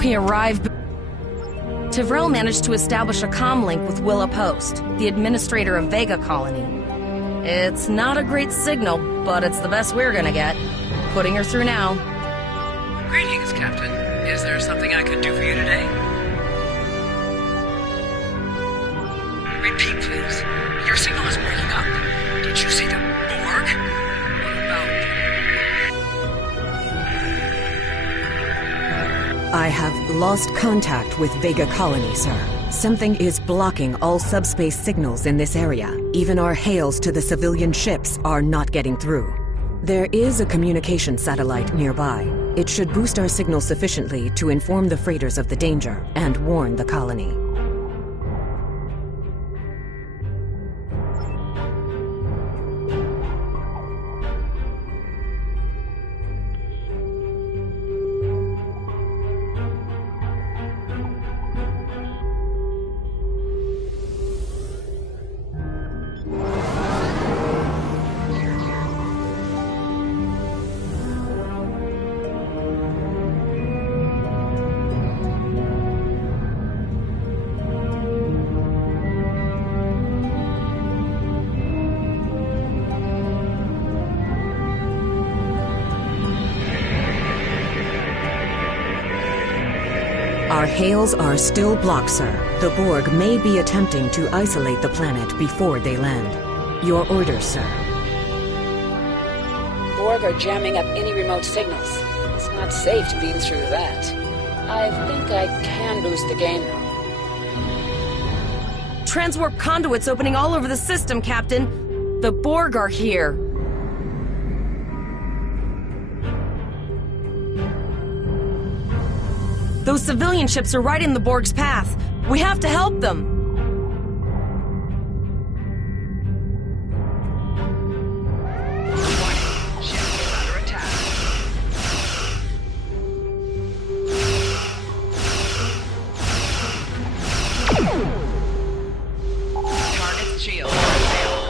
We arrived. Tivrel managed to establish a comm link with Willa Post, the administrator of Vega Colony. It's not a great signal, but it's the best we're gonna get. Putting her through now. Greetings, Captain. Is there something I could do for you today? Repeat, please. Your signal is breaking up. Did you see the Borg? What about... I have lost contact with Vega Colony, sir. Something is blocking all subspace signals in this area. Even our hails to the civilian ships are not getting through. There is a communication satellite nearby. It should boost our signal sufficiently to inform the freighters of the danger and warn the colony. Our hails are still blocked, sir. The Borg may be attempting to isolate the planet before they land. Your orders, sir. Borg are jamming up any remote signals. It's not safe to beam through that. I think I can boost the gain, though. Transwarp conduits opening all over the system, Captain. The Borg are here. Those civilian ships are right in the Borg's path. We have to help them. Ship is under attack. Target's shield failed.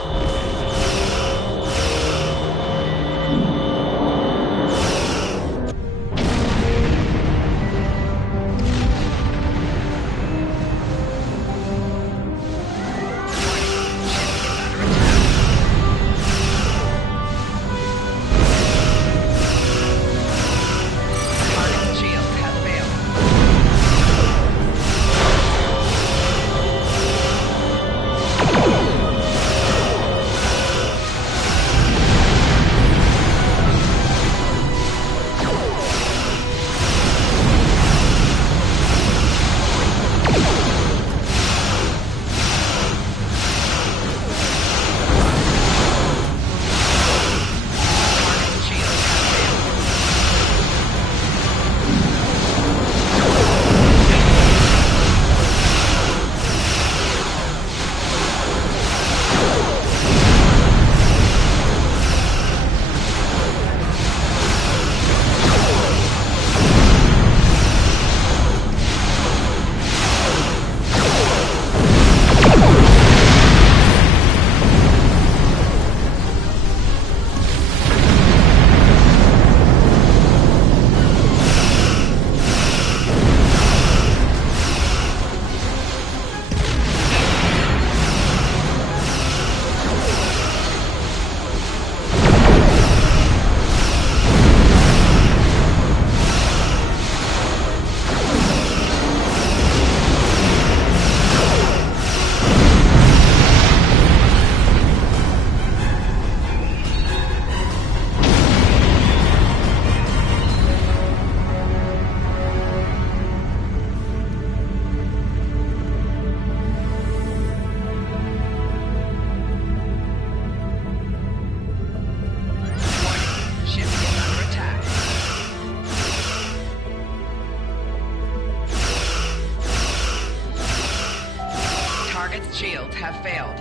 Target's shields have failed.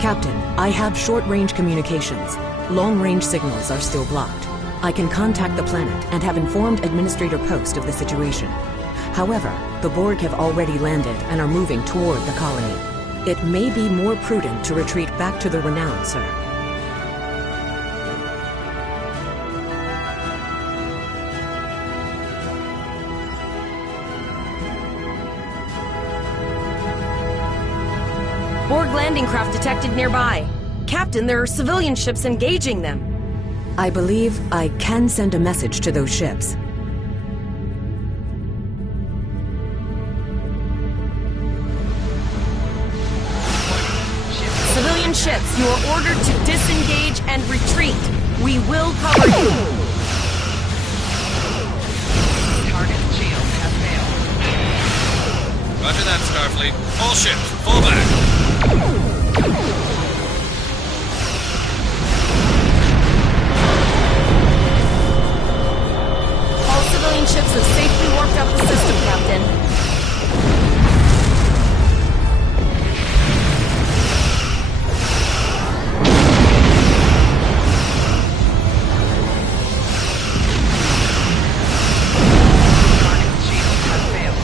Captain, I have short-range communications. Long-range signals are still blocked. I can contact the planet and have informed Administrator Post of the situation. However, the Borg have already landed and are moving toward the colony. It may be more prudent to retreat back to the Renown, sir. Borg landing craft detected nearby. Captain, there are civilian ships engaging them. I believe I can send a message to those ships. Civilian ships, you are ordered to disengage and retreat. We will cover you. Target shield has failed. Roger that, Starfleet. All ships, fall back. All civilian ships have safely warped up the system, Captain. Target shield has failed.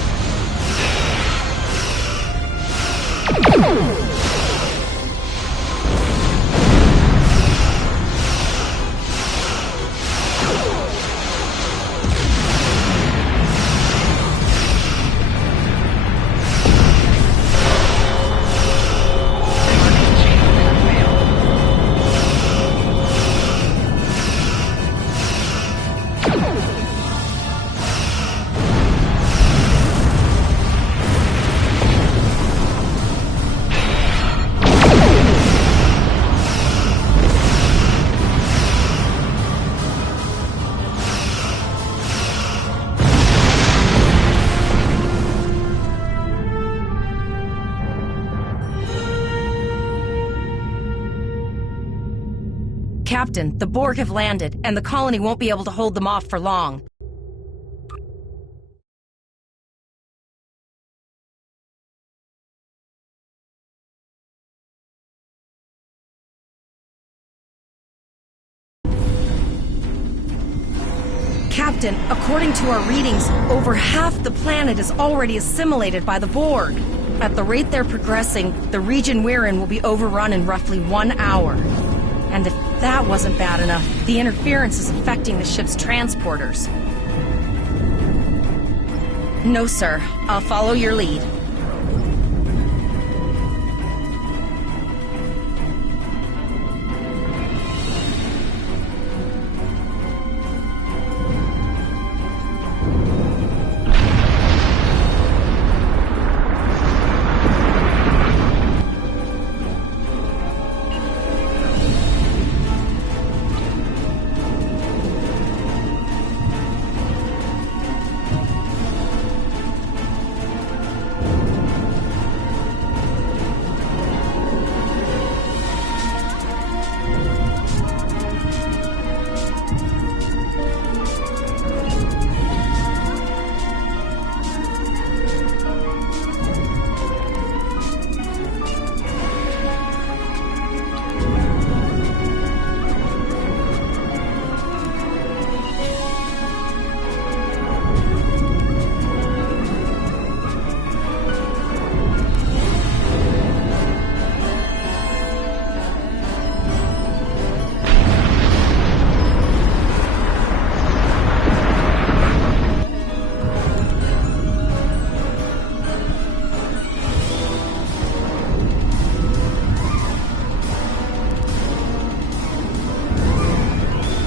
Captain, the Borg have landed, and the colony won't be able to hold them off for long. Captain, according to our readings, over half the planet is already assimilated by the Borg. At the rate they're progressing, the region we're in will be overrun in roughly 1 hour. And if that wasn't bad enough, the interference is affecting the ship's transporters. No, sir. I'll follow your lead.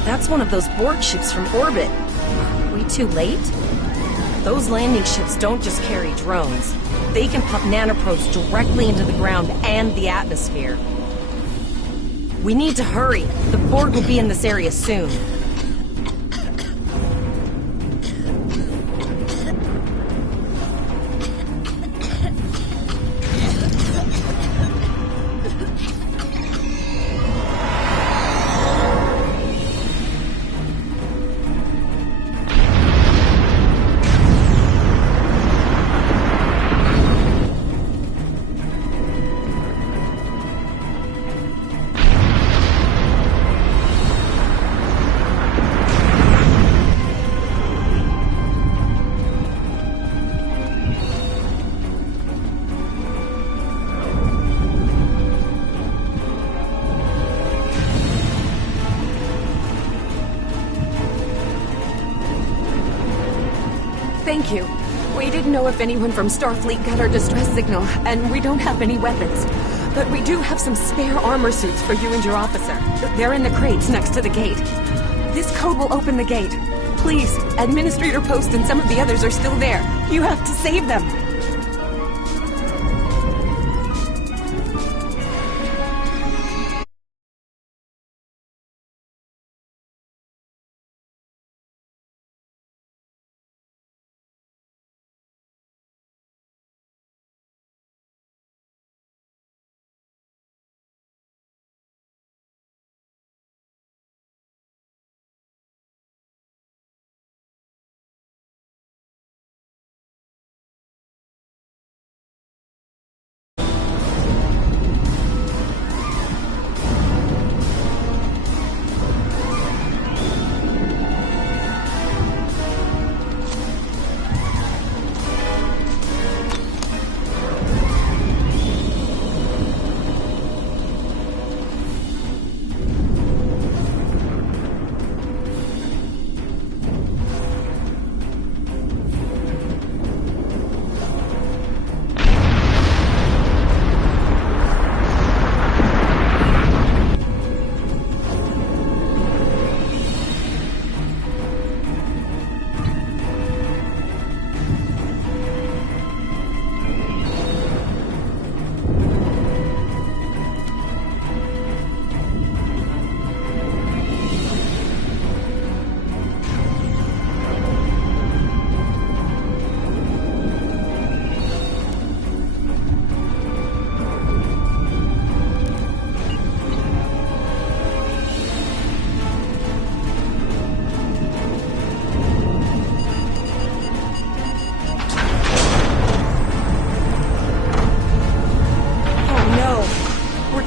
That's one of those Borg ships from orbit. Are we too late? Those landing ships don't just carry drones. They can pump nanoprobes directly into the ground and the atmosphere. We need to hurry. The Borg will be in this area soon. Thank you. We didn't know if anyone from Starfleet got our distress signal, and we don't have any weapons. But we do have some spare armor suits for you and your officer. They're in the crates next to the gate. This code will open the gate. Please, Administrator Post and some of the others are still there. You have to save them.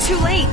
Too late!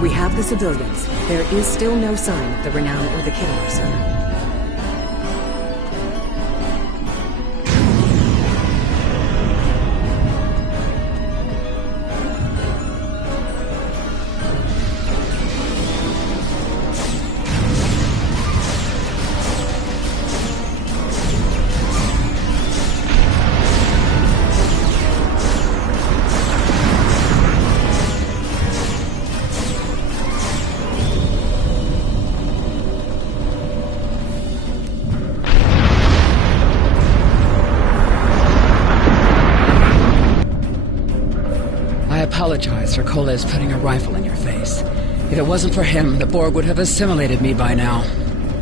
We have the civilians. There is still no sign of the Renown or the Killer, sir. Professor Koles putting a rifle in your face. If it wasn't for him, the Borg would have assimilated me by now.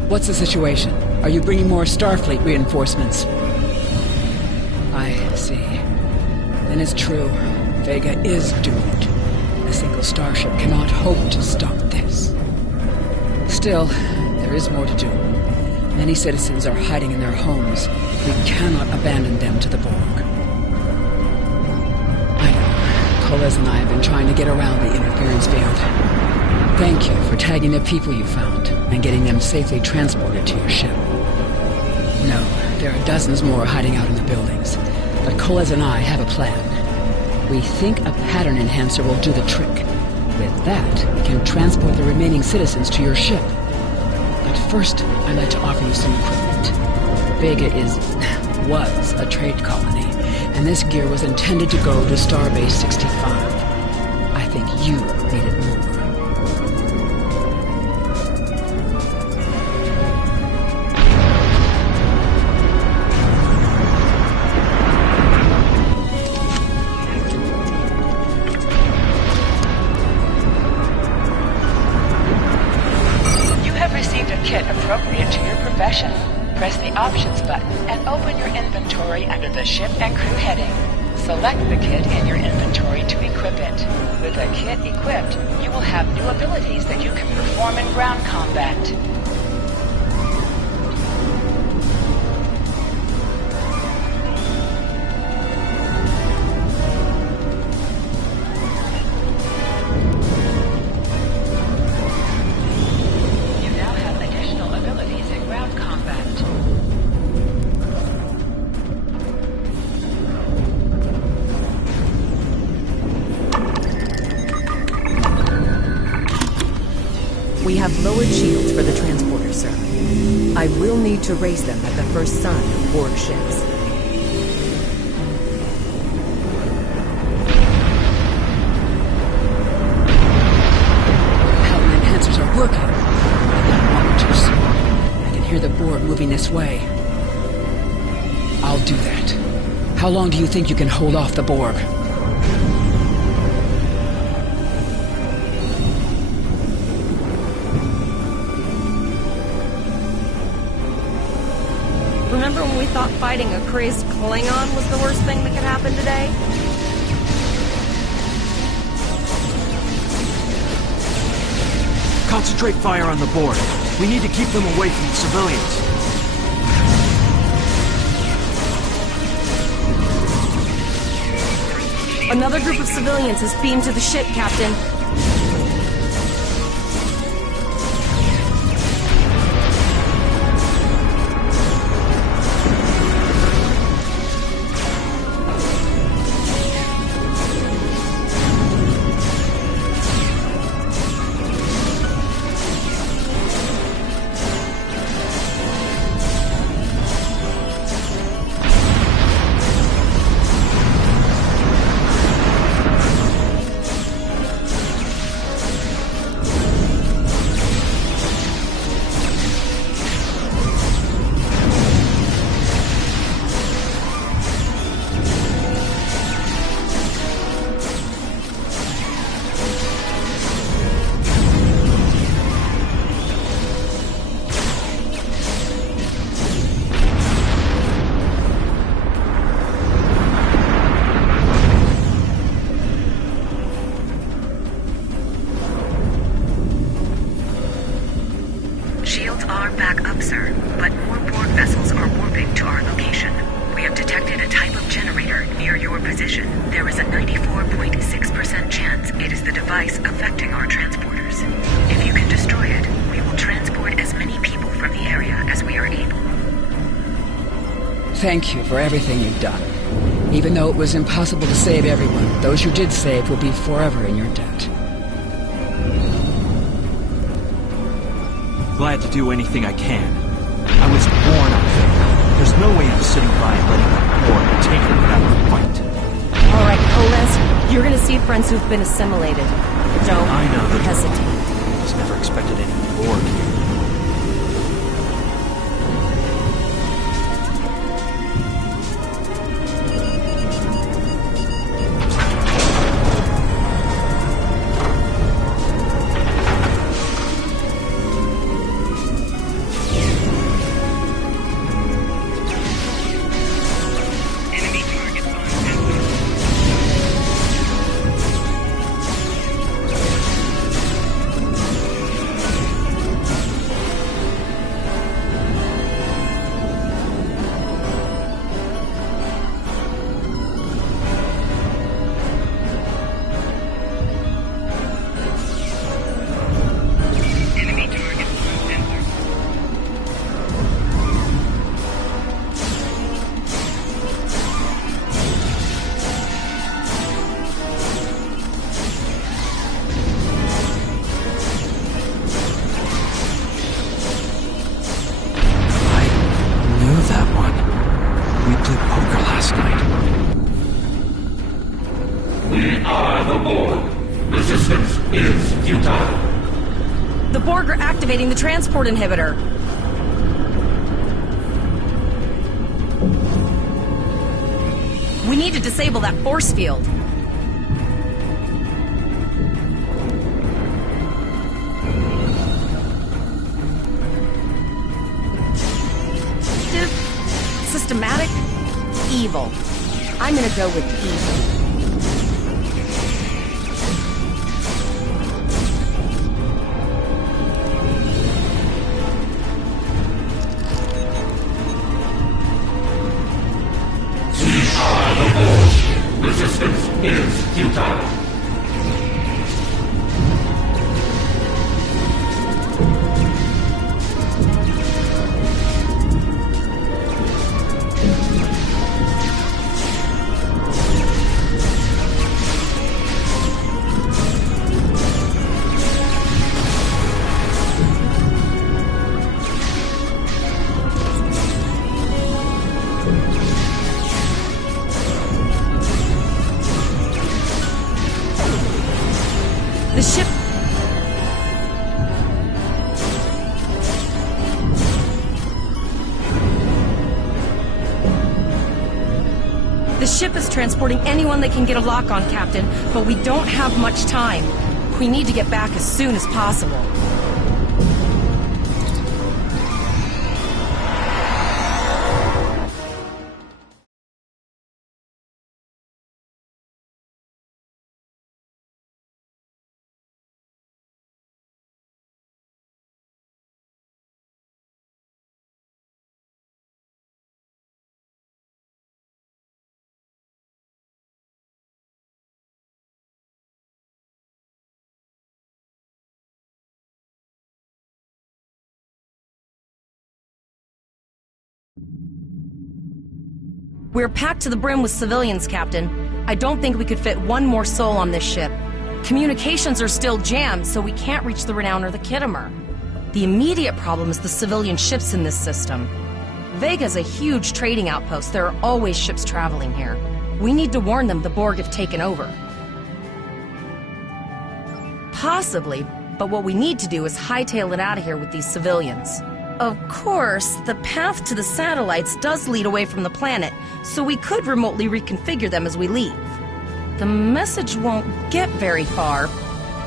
What's the situation? Are you bringing more Starfleet reinforcements? I see. Then it's true. Vega is doomed. A single starship cannot hope to stop this. Still, there is more to do. Many citizens are hiding in their homes. We cannot abandon them to the Borg. I know. Koles and I have been trying to get around the interference field. Thank you for tagging the people you found and getting them safely transported to your ship. No, there are dozens more hiding out in the buildings. But Koles and I have a plan. We think a pattern enhancer will do the trick. With that, we can transport the remaining citizens to your ship. But first, I'd like to offer you some equipment. Vega was a trade colony, and this gear was intended to go to Starbase 65. I think you need it more. Appropriate to your profession. Press the Options button and open your inventory under the Ship and Crew heading. Select the kit in your inventory to equip it. With a kit equipped, you will have new abilities that you can perform in ground combat. We have lowered shields for the transporter, sir. I will need to raise them at the first sign of Borg ships. Pattern enhancers are working. I want to see. I can hear the Borg moving this way. I'll do that. How long do you think you can hold off the Borg? Remember when we thought fighting a crazed Klingon was the worst thing that could happen today? Concentrate fire on the Borg. We need to keep them away from the civilians. Another group of civilians has beamed to the ship, Captain. Shields are back up, sir, but more Borg vessels are warping to our location. We have detected a type of generator near your position. There is a 94.6% chance it is the device affecting our transporters. If you can destroy it, we will transport as many people from the area as we are able. Thank you for everything you've done. Even though it was impossible to save everyone, those you did save will be forever in your debt. Glad to do anything I can. I was born on Vega. There's no way I'm sitting by and letting the Borg take it without a fight. All right, Koles, you're gonna see friends who've been assimilated. Don't I know that hesitate. Just never expected any Borg here. Borg are activating the transport inhibitor. We need to disable that force field. Systematic? Evil. I'm gonna go with evil. Resistance is futile. The ship... The ship is transporting anyone they can get a lock on, Captain, but we don't have much time. We need to get back as soon as possible. We're packed to the brim with civilians, Captain. I don't think we could fit one more soul on this ship. Communications are still jammed, so we can't reach the Renown or the Khitomer. The immediate problem is the civilian ships in this system. Vega's a huge trading outpost. There are always ships traveling here. We need to warn them the Borg have taken over. Possibly, but what we need to do is hightail it out of here with these civilians. Of course, the path to the satellites does lead away from the planet, so we could remotely reconfigure them as we leave. The message won't get very far,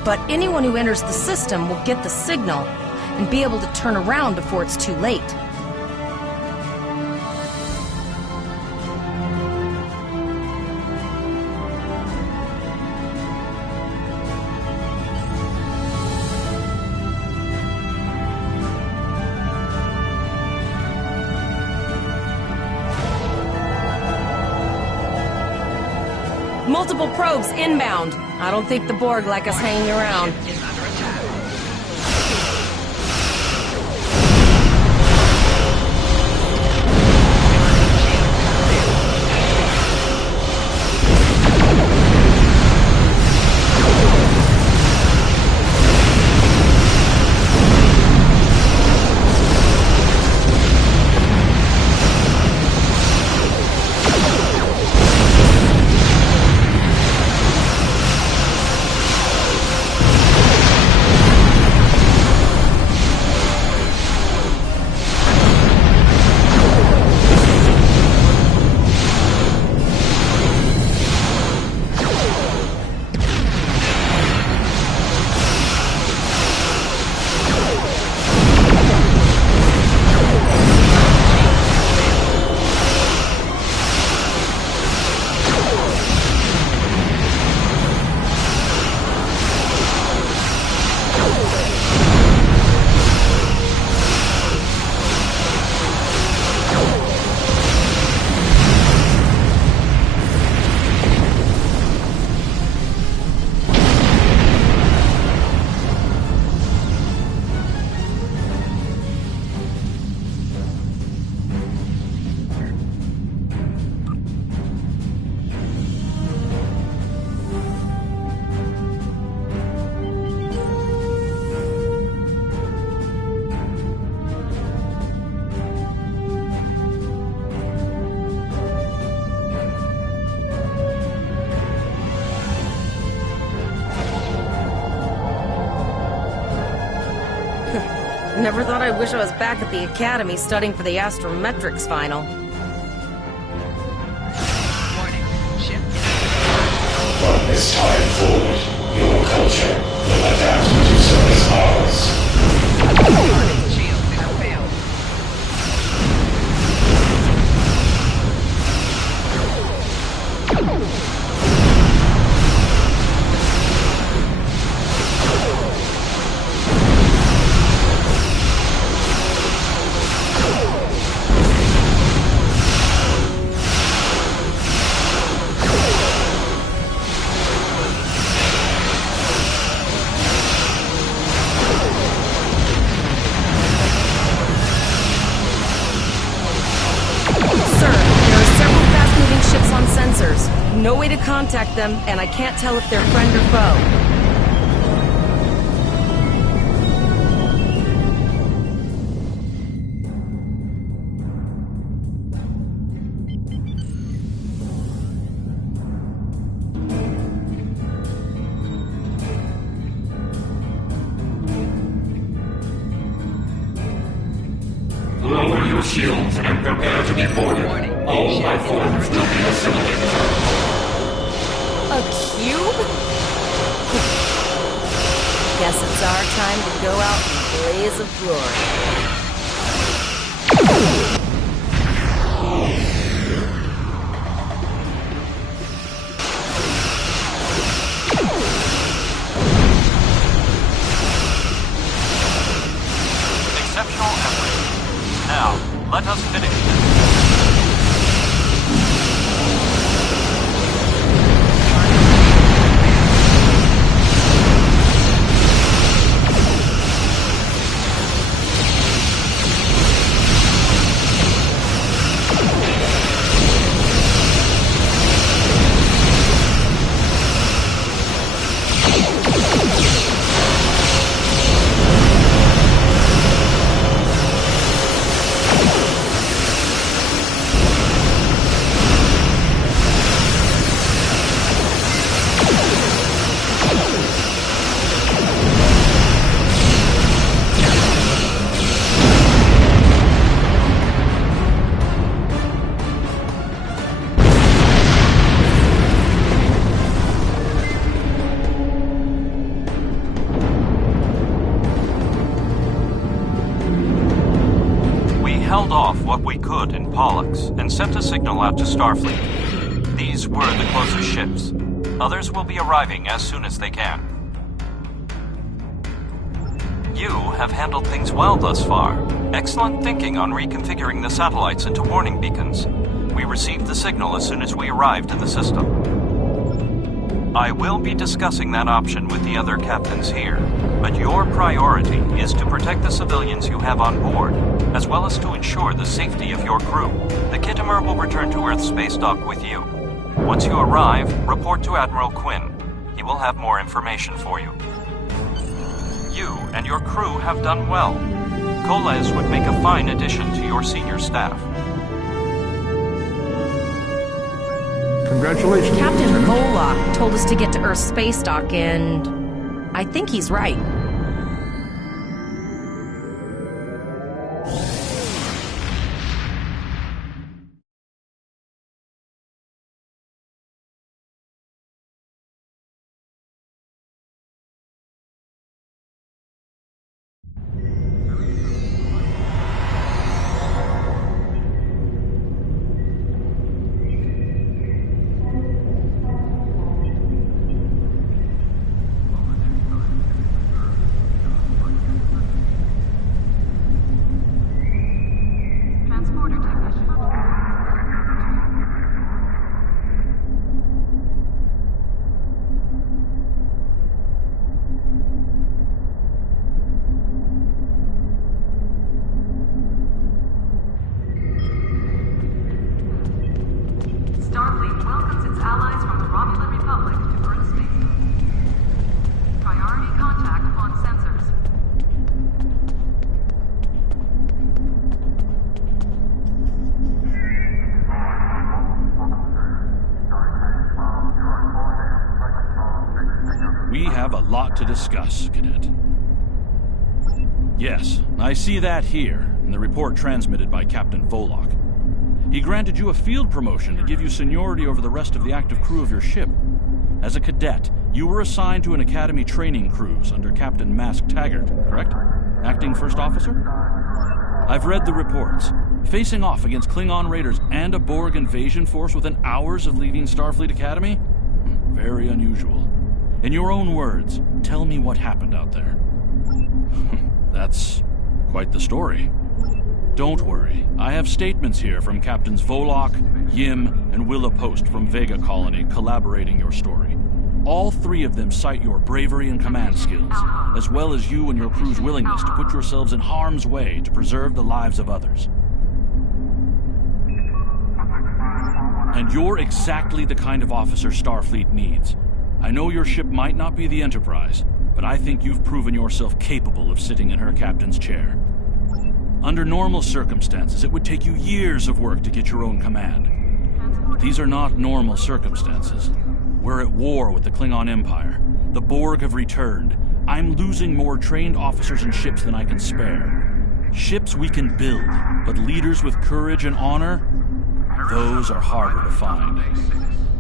but anyone who enters the system will get the signal and be able to turn around before it's too late. Multiple probes inbound. I don't think the Borg like us hanging around. Never thought I wish I was back at the academy studying for the astrometrics final. Warning. Ship. From this time forward, your culture will adapt to serve as ours. Warning. Shields have failed. No way to contact them, and I can't tell if they're friend or foe. Lower your shields and prepare to be boarded. All life forms will be assimilated. A cube? Guess it's our time to go out in a blaze of glory. Exceptional effort. Now, let us finish this. Held off what we could in Pollux and sent a signal out to Starfleet. These were the closest ships. Others will be arriving as soon as they can. You have handled things well thus far. Excellent thinking on reconfiguring the satellites into warning beacons. We received the signal as soon as we arrived in the system. I will be discussing that option with the other captains here, but your priority is to protect the civilians you have on board, as well as to ensure the safety of your crew. The Khitomer will return to Earth Space Dock with you. Once you arrive, report to Admiral Quinn. He will have more information for you. You and your crew have done well. Koles would make a fine addition to your senior staff. Congratulations, Captain Lieutenant. Moloch told us to get to Earth Space Dock, and I think he's right. Starfleet welcomes its allies from the Romulan Republic to Earth Space. Priority contact on sensors. We have a lot to discuss, Cadet. Yes, I see that here, in the report transmitted by Captain Volok. He granted you a field promotion to give you seniority over the rest of the active crew of your ship. As a cadet, you were assigned to an Academy training cruise under Captain Mask Taggart, correct? Acting First Officer? I've read the reports. Facing off against Klingon raiders and a Borg invasion force within hours of leaving Starfleet Academy? Very unusual. In your own words, tell me what happened out there. That's quite the story. Don't worry, I have statements here from Captains Volok, Yim, and Willa Post from Vega Colony collaborating your story. All three of them cite your bravery and command skills, as well as you and your crew's willingness to put yourselves in harm's way to preserve the lives of others. And you're exactly the kind of officer Starfleet needs. I know your ship might not be the Enterprise, but I think you've proven yourself capable of sitting in her captain's chair. Under normal circumstances, it would take you years of work to get your own command. But these are not normal circumstances. We're at war with the Klingon Empire. The Borg have returned. I'm losing more trained officers and ships than I can spare. Ships we can build, but leaders with courage and honor? Those are harder to find.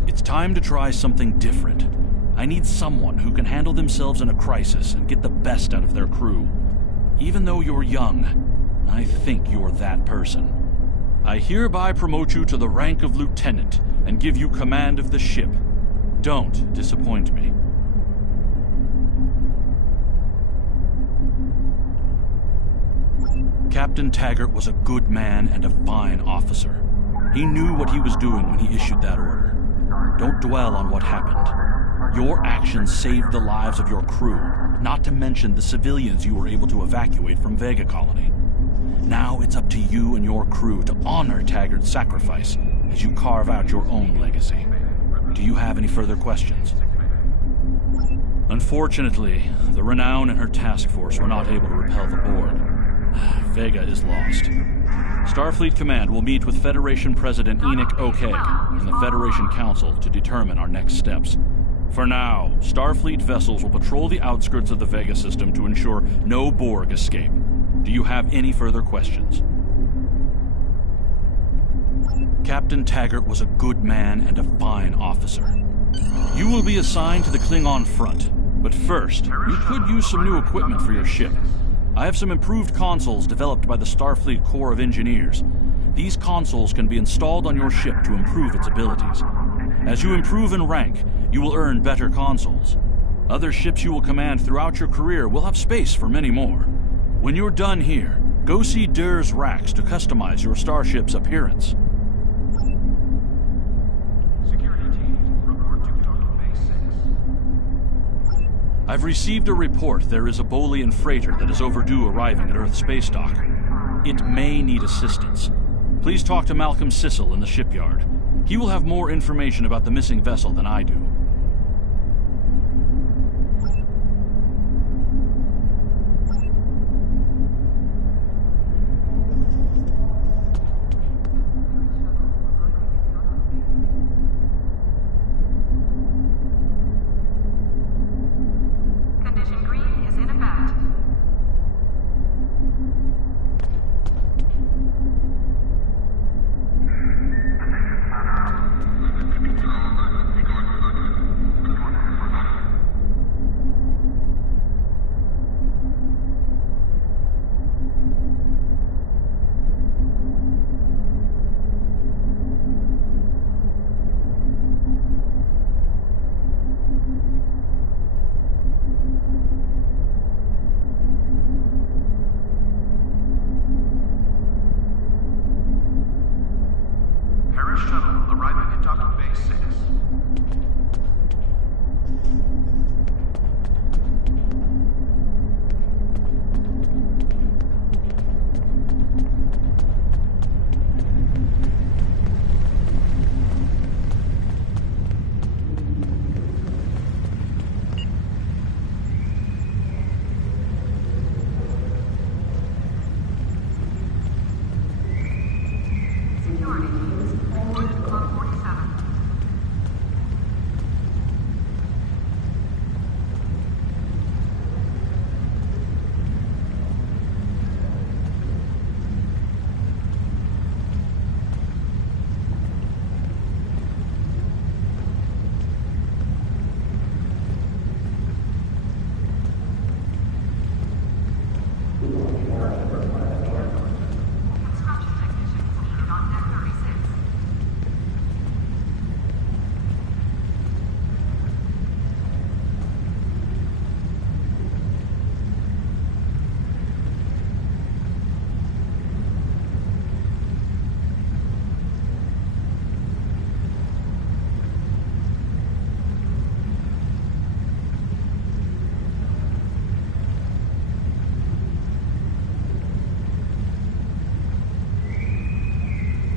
It's time to try something different. I need someone who can handle themselves in a crisis and get the best out of their crew. Even though you're young, I think you're that person. I hereby promote you to the rank of lieutenant and give you command of the ship. Don't disappoint me. Captain Taggart was a good man and a fine officer. He knew what he was doing when he issued that order. Don't dwell on what happened. Your actions saved the lives of your crew, not to mention the civilians you were able to evacuate from Vega Colony. Now it's up to you and your crew to honor Taggart's sacrifice as you carve out your own legacy. Do you have any further questions? Unfortunately, the Renown and her task force were not able to repel the Borg. Vega is lost. Starfleet Command will meet with Federation President Enoch O'Keg and the Federation Council to determine our next steps. For now, Starfleet vessels will patrol the outskirts of the Vega system to ensure no Borg escape. Do you have any further questions? Captain Taggart was a good man and a fine officer. You will be assigned to the Klingon front, but first, you could use some new equipment for your ship. I have some improved consoles developed by the Starfleet Corps of Engineers. These consoles can be installed on your ship to improve its abilities. As you improve in rank, you will earn better consoles. Other ships you will command throughout your career will have space for many more. When you're done here, go see Dur's racks to customize your starship's appearance. Security teams, report to Total Base 6. I've received a report there is a Bolian freighter that is overdue arriving at Earth Space Dock. It may need assistance. Please talk to Malcolm Sissel in the shipyard. He will have more information about the missing vessel than I do. Condition green is in effect. Construction technician completed on deck 36.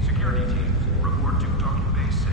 Security teams, report to docking base 6.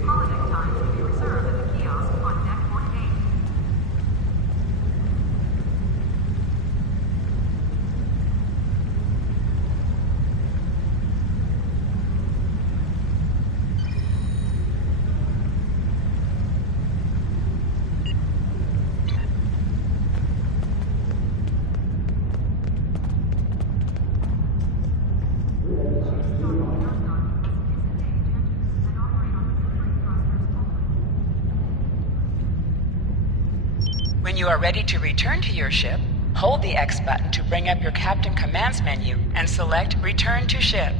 Holodeck time to be reserved at the kiosk on deck 48. When you are ready to return to your ship, hold the X button to bring up your Captain Commands menu and select Return to Ship.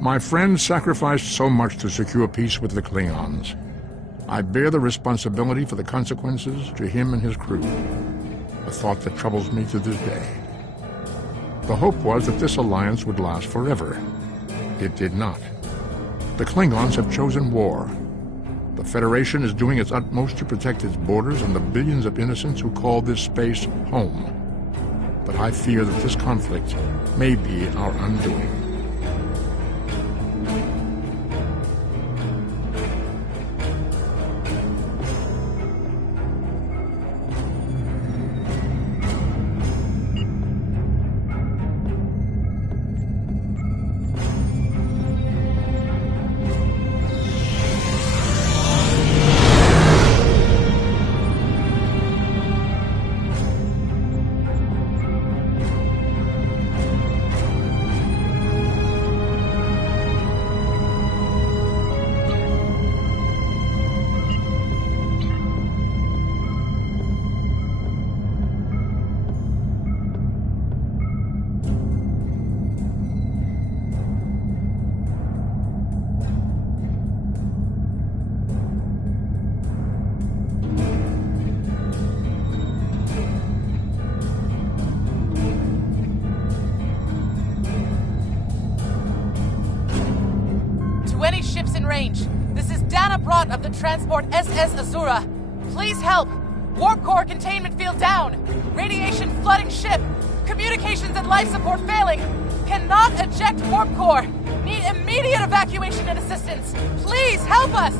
My friend sacrificed so much to secure peace with the Klingons. I bear the responsibility for the consequences to him and his crew, a thought that troubles me to this day. The hope was that this alliance would last forever. It did not. The Klingons have chosen war. The Federation is doing its utmost to protect its borders and the billions of innocents who call this space home. But I fear that this conflict may be our undoing. Brott of the transport SS Azura. Please help. Warp core containment field down. Radiation flooding ship. Communications and life support failing. Cannot eject warp core. Need immediate evacuation and assistance. Please help us.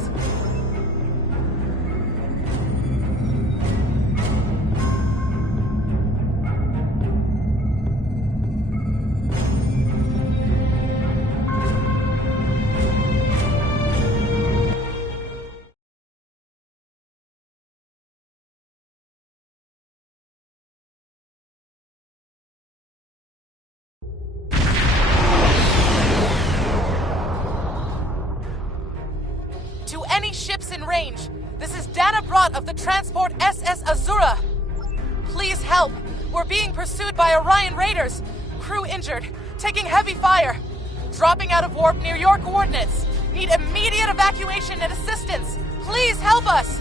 To any ships in range, this is Dana Brott of the transport SS Azura. Please help. We're being pursued by Orion Raiders. Crew injured, taking heavy fire. Dropping out of warp near your coordinates. Need immediate evacuation and assistance. Please help us.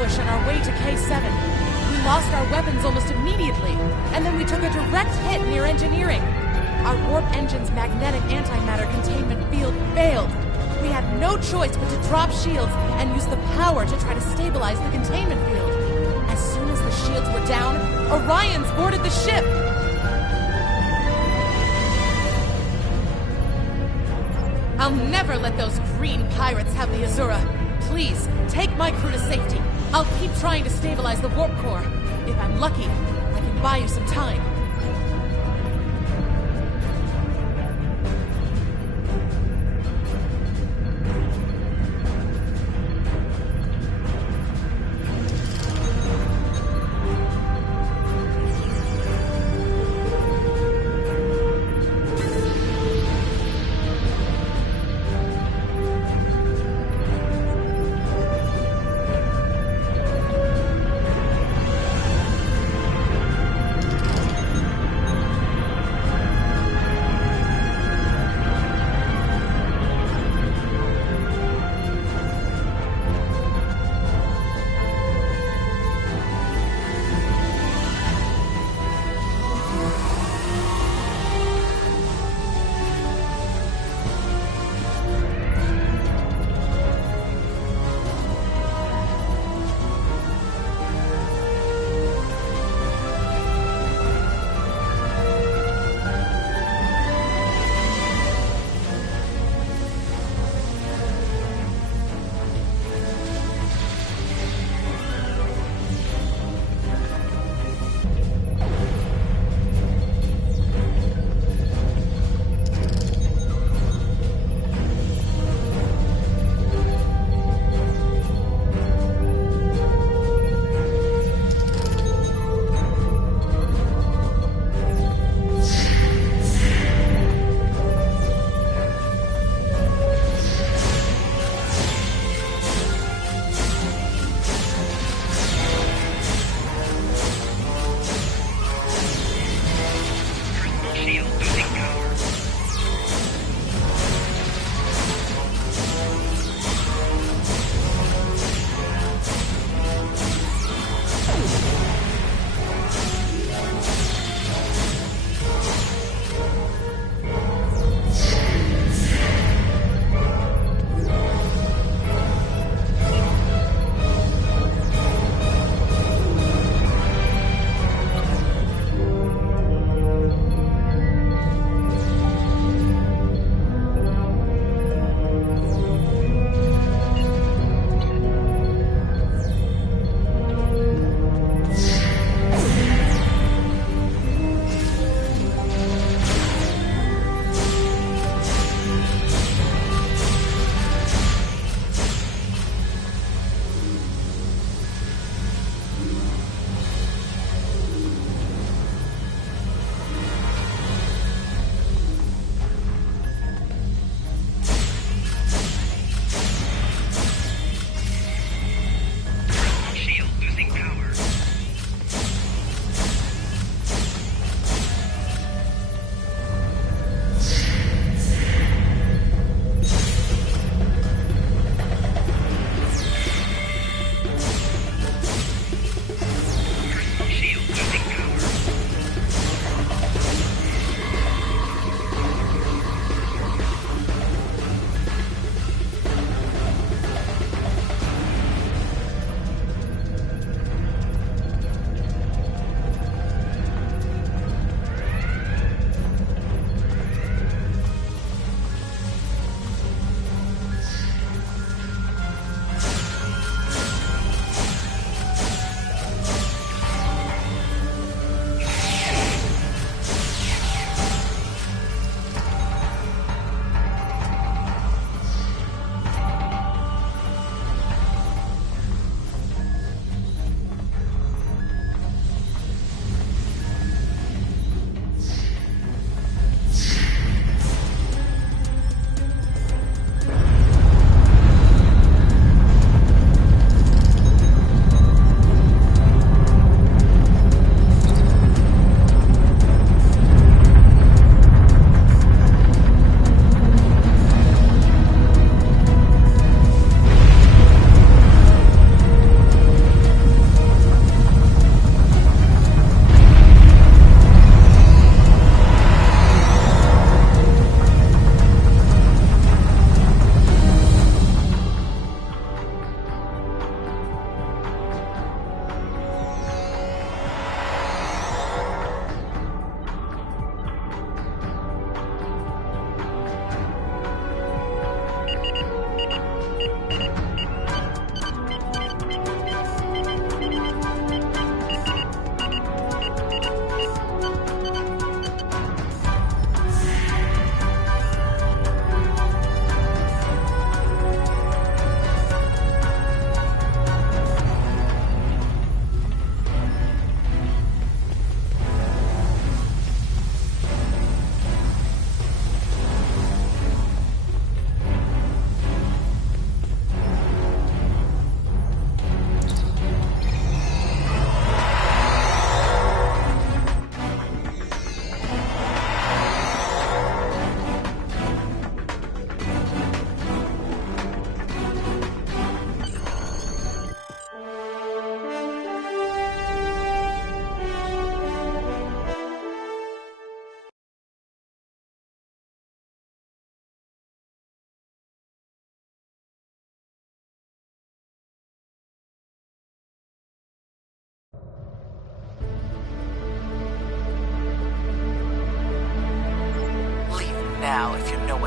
ambush on our way to K7. We lost our weapons almost immediately, and then we took a direct hit near engineering. Our warp engine's magnetic antimatter containment field failed. We had no choice but to drop shields and use the power to try to stabilize the containment field. As soon as the shields were down, Orions boarded the ship. I'll never let those green pirates have the Azura. Please, take my crew to safety. I'll keep trying to stabilize the warp core. If I'm lucky, I can buy you some time.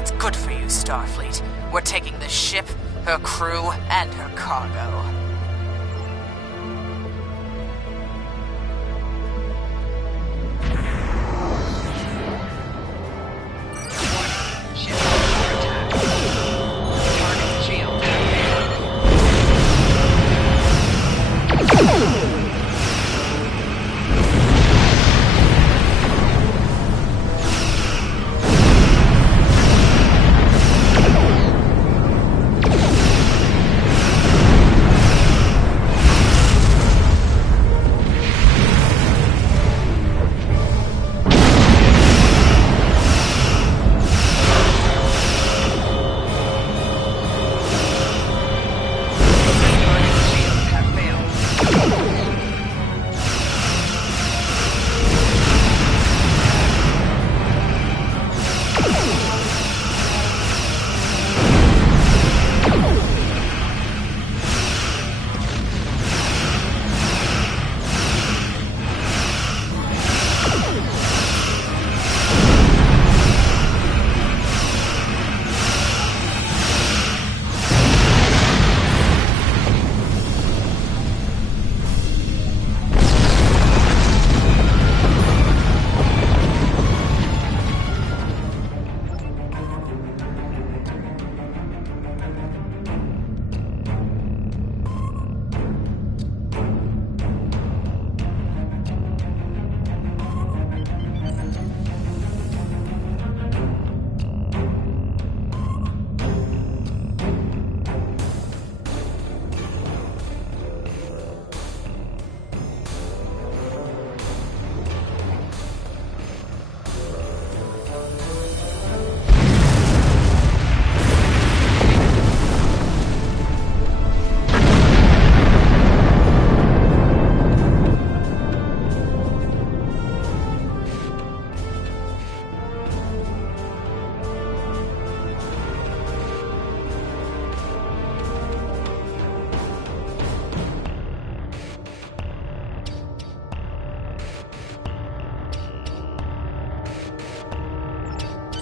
what's good for you, Starfleet. We're taking the ship, her crew, and her cargo.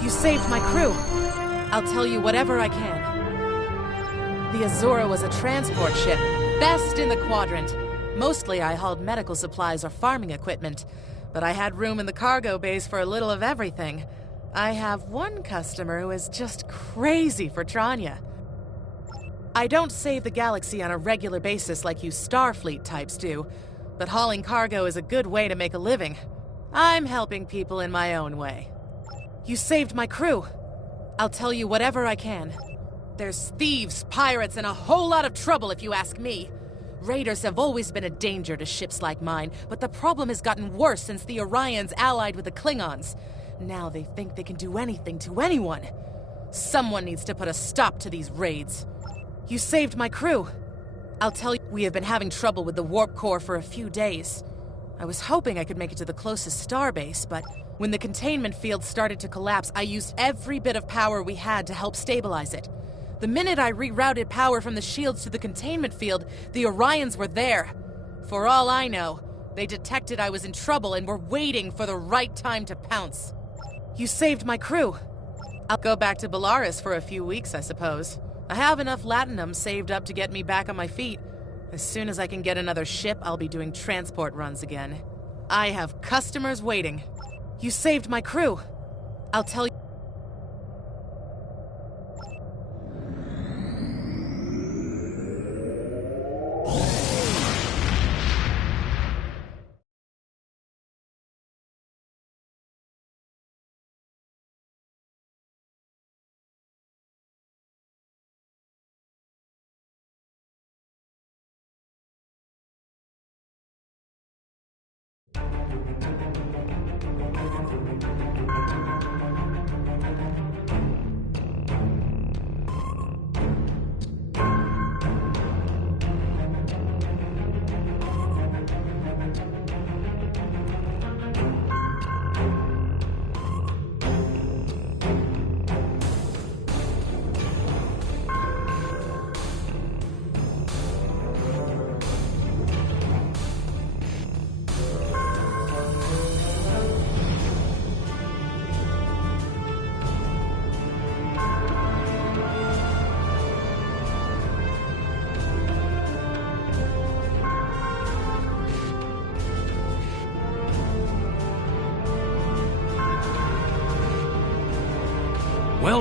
You saved my crew. I'll tell you whatever I can. The Azura was a transport ship, best in the quadrant. Mostly I hauled medical supplies or farming equipment, but I had room in the cargo bays for a little of everything. I have one customer who is just crazy for Tranya. I don't save the galaxy on a regular basis like you Starfleet types do, but hauling cargo is a good way to make a living. I'm helping people in my own way. You saved my crew. I'll tell you whatever I can. There's thieves, pirates, and a whole lot of trouble if you ask me. Raiders have always been a danger to ships like mine, but the problem has gotten worse since the Orions allied with the Klingons. Now they think they can do anything to anyone. Someone needs to put a stop to these raids. You saved my crew. I'll tell you, we have been having trouble with the warp core for a few days. I was hoping I could make it to the closest starbase, but when the containment field started to collapse, I used every bit of power we had to help stabilize it. The minute I rerouted power from the shields to the containment field, the Orions were there. For all I know, they detected I was in trouble and were waiting for the right time to pounce. You saved my crew. I'll go back to Bellaris for a few weeks, I suppose. I have enough latinum saved up to get me back on my feet. As soon as I can get another ship, I'll be doing transport runs again. I have customers waiting. You saved my crew. I'll tell you.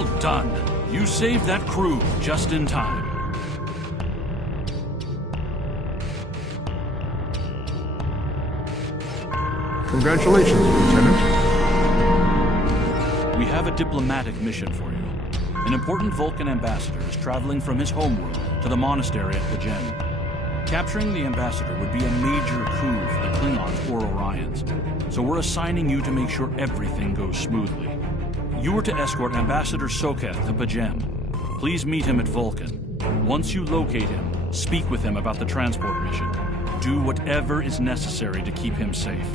Well done. You saved that crew just in time. Congratulations, Lieutenant. We have a diplomatic mission for you. An important Vulcan ambassador is traveling from his homeworld to the monastery at Pajem. Capturing the ambassador would be a major coup for the Klingons or Orions, so we're assigning you to make sure everything goes smoothly. You are to escort Ambassador Soketh to Pajem. Please meet him at Vulcan. Once you locate him, speak with him about the transport mission. Do whatever is necessary to keep him safe.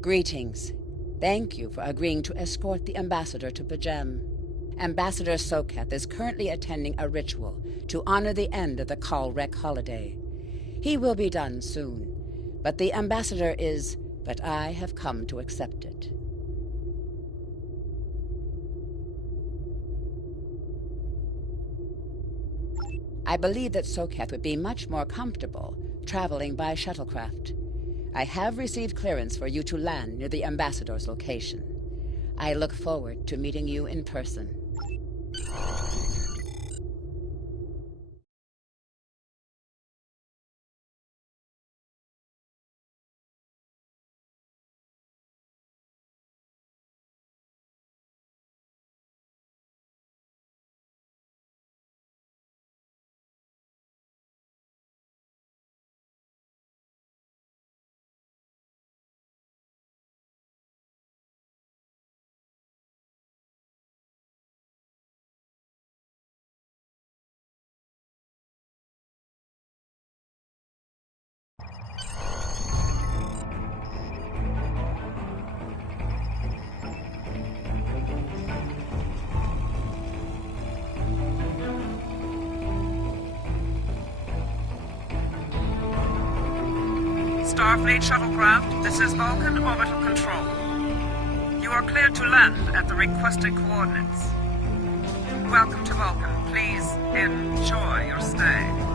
Greetings. Thank you for agreeing to escort the Ambassador to Pajem. Ambassador Soketh is currently attending a ritual to honor the end of the Kalrek holiday. He will be done soon, but the Ambassador but I have come to accept it. I believe that Soketh would be much more comfortable traveling by shuttlecraft. I have received clearance for you to land near the Ambassador's location. I look forward to meeting you in person. Starfleet shuttlecraft, this is Vulcan Orbital Control. You are cleared to land at the requested coordinates. Welcome to Vulcan. Please enjoy your stay.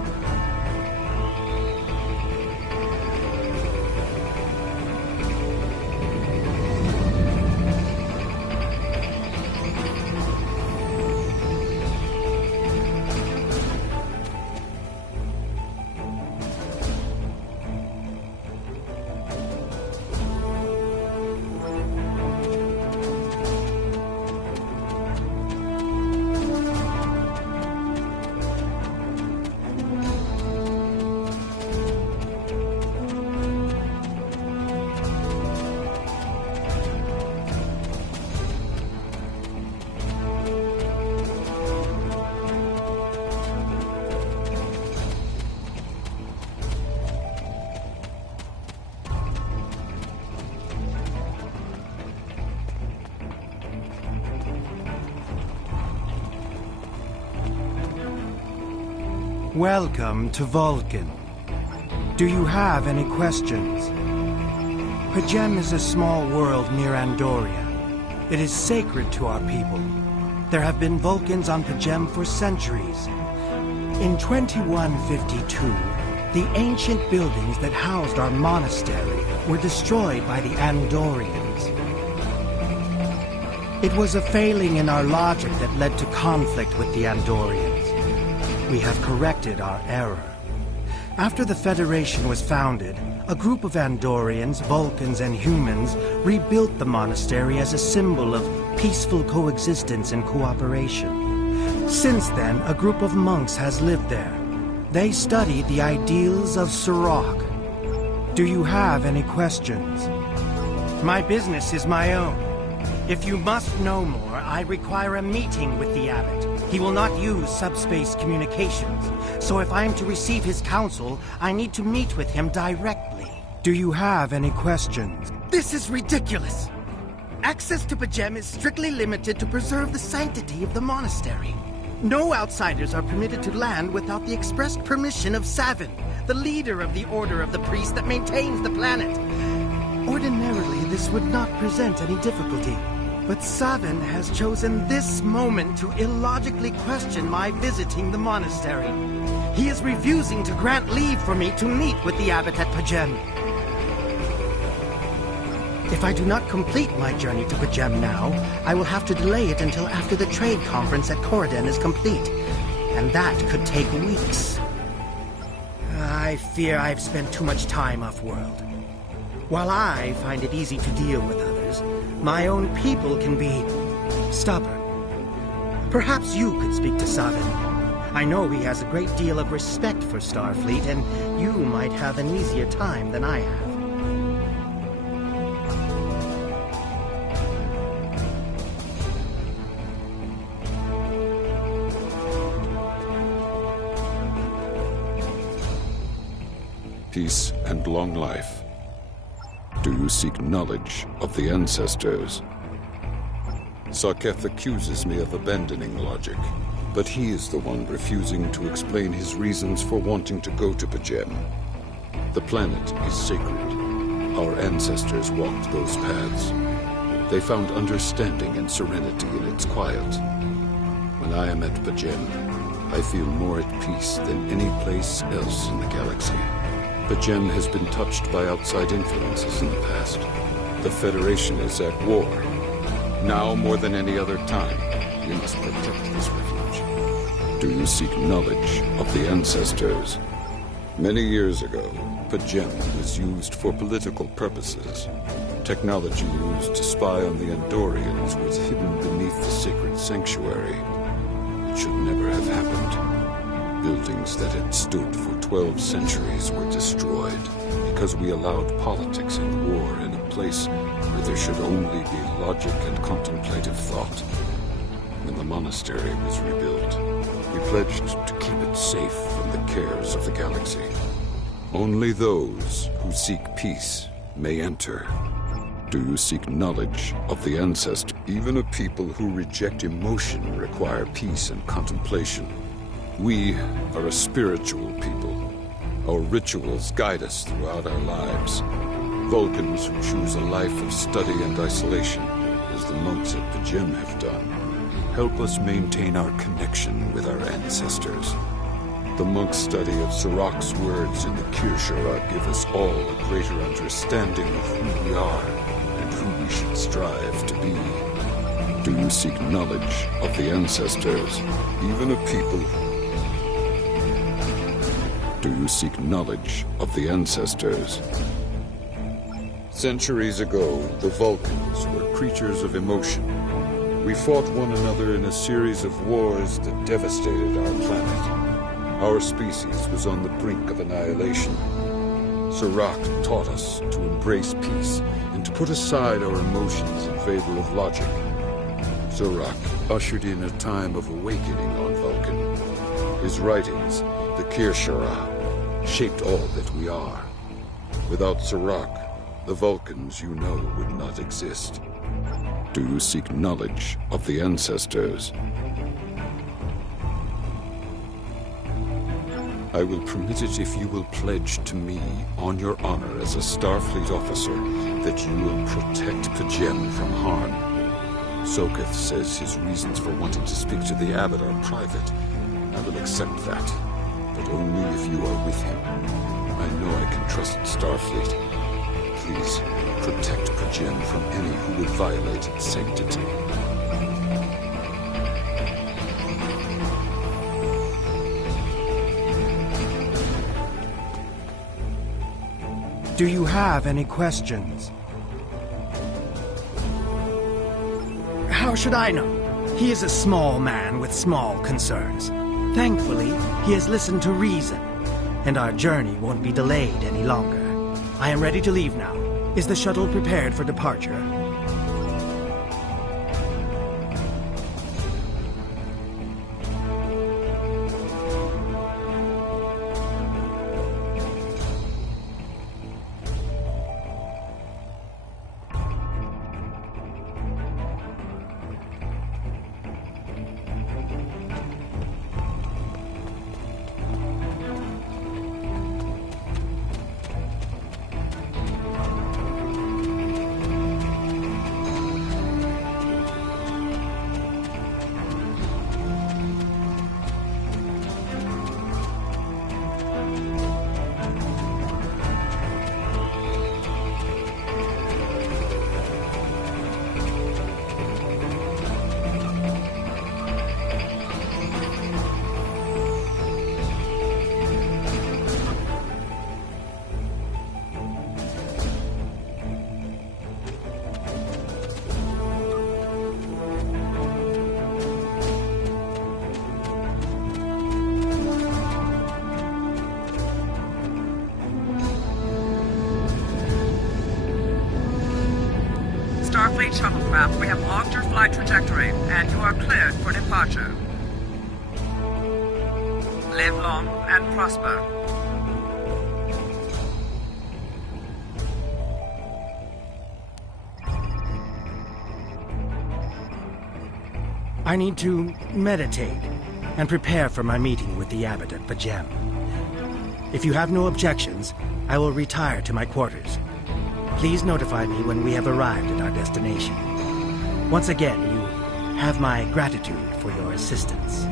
Welcome to Vulcan. Do you have any questions? Pajem is a small world near Andoria. It is sacred to our people. There have been Vulcans on Pajem for centuries. In 2152, the ancient buildings that housed our monastery were destroyed by the Andorians. It was a failing in our logic that led to conflict with the Andorians. We have corrected our error. After the Federation was founded, a group of Andorians, Vulcans, and humans rebuilt the monastery as a symbol of peaceful coexistence and cooperation. Since then, a group of monks has lived there. They studied the ideals of Sirach. Do you have any questions? My business is my own. If you must know more, I require a meeting with the Abbot. He will not use subspace communications, so if I am to receive his counsel, I need to meet with him directly. Do you have any questions? This is ridiculous! Access to Pajem is strictly limited to preserve the sanctity of the monastery. No outsiders are permitted to land without the express permission of Savin, the leader of the Order of the Priest that maintains the planet. Ordinarily, this would not present any difficulty. But Savin has chosen this moment to illogically question my visiting the monastery. He is refusing to grant leave for me to meet with the Abbot at Pajem. If I do not complete my journey to Pajem now, I will have to delay it until after the trade conference at Corodan is complete. And that could take weeks. I fear I've spent too much time off-world. While I find it easy to deal with others, my own people can be stubborn. Perhaps you could speak to Savin. I know he has a great deal of respect for Starfleet, and you might have an easier time than I have. Peace and long life. Do you seek knowledge of the ancestors? Sarketh accuses me of abandoning logic, but he is the one refusing to explain his reasons for wanting to go to P'Jem. The planet is sacred. Our ancestors walked those paths. They found understanding and serenity in its quiet. When I am at P'Jem, I feel more at peace than any place else in the galaxy. P'Jem has been touched by outside influences in the past. The Federation is at war. Now more than any other time, we must protect this refuge. Do you seek knowledge of the ancestors? Many years ago, P'Jem was used for political purposes. Technology used to spy on the Andorians was hidden beneath the sacred sanctuary. It should never have happened. Buildings that had stood for 12 centuries were destroyed because we allowed politics and war in a place where there should only be logic and contemplative thought. When the monastery was rebuilt, we pledged to keep it safe from the cares of the galaxy. Only those who seek peace may enter. Do you seek knowledge of the ancestors? Even a people who reject emotion require peace and contemplation. We are a spiritual people. Our rituals guide us throughout our lives. Vulcans who choose a life of study and isolation, as the monks at P'Jem have done, help us maintain our connection with our ancestors. The monk's study of Sirach's words in the Kir'Shara give us all a greater understanding of who we are and who we should strive to be. Do you seek knowledge of the ancestors? Even a people... Do you seek knowledge of the ancestors? Centuries ago, the Vulcans were creatures of emotion. We fought one another in a series of wars that devastated our planet. Our species was on the brink of annihilation. Sirach taught us to embrace peace and to put aside our emotions in favor of logic. Sirach ushered in a time of awakening on Vulcan. His writings, the Kir'Shara, shaped all that we are. Without Sirach, the Vulcans you know would not exist. Do you seek knowledge of the ancestors? I will permit it if you will pledge to me, on your honor as a Starfleet officer, that you will protect P'Jem from harm. Soketh says his reasons for wanting to speak to the Abbot are private. I will accept that, but only if you are with him. I know I can trust Starfleet. Please, protect P'Jem from any who would violate its sanctity. Do you have any questions? How should I know? He is a small man with small concerns. Thankfully, he has listened to reason, and our journey won't be delayed any longer. I am ready to leave now. Is the shuttle prepared for departure? Starfleet shuttlecraft, we have logged your flight trajectory, and you are cleared for departure. Live long and prosper. I need to meditate and prepare for my meeting with the abbot at Pajem. If you have no objections, I will retire to my quarters. Please notify me when we have arrived at our destination. Once again, you have my gratitude for your assistance.